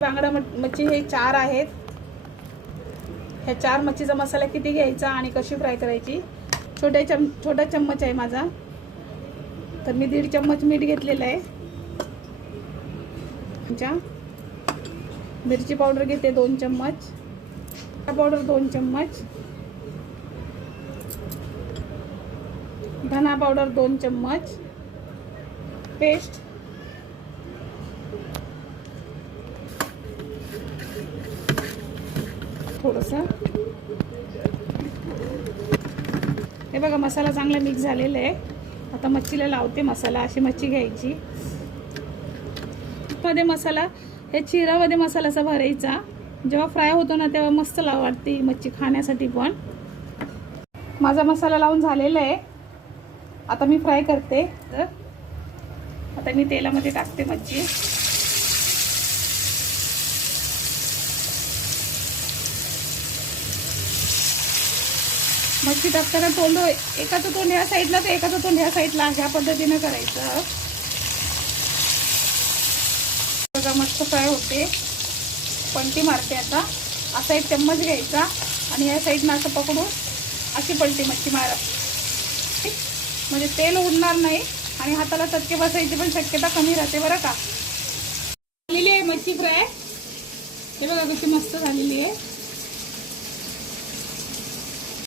बांगडा मच्छी हे 4 आहेत. ह्या 4 मच्छीचा मसाला किती घ्यायचा आणि कशी फ्राय करायची. छोटा चम्मच आहे माझा, तर मी 1.5 चम्मच मीठ घेतलेलं आहे. मिरची पावडर घेते 2 चम्मच, पावडर 2 चम्मच, धना पावडर 2 चम्मच, पेस्ट थोडंसं. हे बघा मसाला चांगला मिक्स झालेला आहे. आता मच्छीला लावते मसाला. अशी मच्छी घ्यायची. मध्ये मसाला हे चिरामध्ये मसाला असा भरायचा. जेव्हा फ्राय होतो ना तेव्हा मस्त वाटते मच्छी खाण्यासाठी पण. माझा मसाला लावून झालेला आहे. आता मी फ्राय करते. आता मी तेलामध्ये टाकते मच्छी. मच्छी टाकताना तोंड एकाचं तोंड ह्या साईडला तर एकाचं तोंड ह्या साईडला, ह्या पद्धतीने करायचं. बघा मस्त फ्राय होते. पलटी मारते. आता असा एक चम्मच घ्यायचा आणि या साईडनं असं पकडून अशी पलटी मच्छी मारा, म्हणजे तेल उडणार नाही आणि हाताला चटके बसायची पण शक्यता कमी राहते बरं का. झालेली आहे मच्छी फ्राय. हे बघा कशी मस्त झालेली आहे.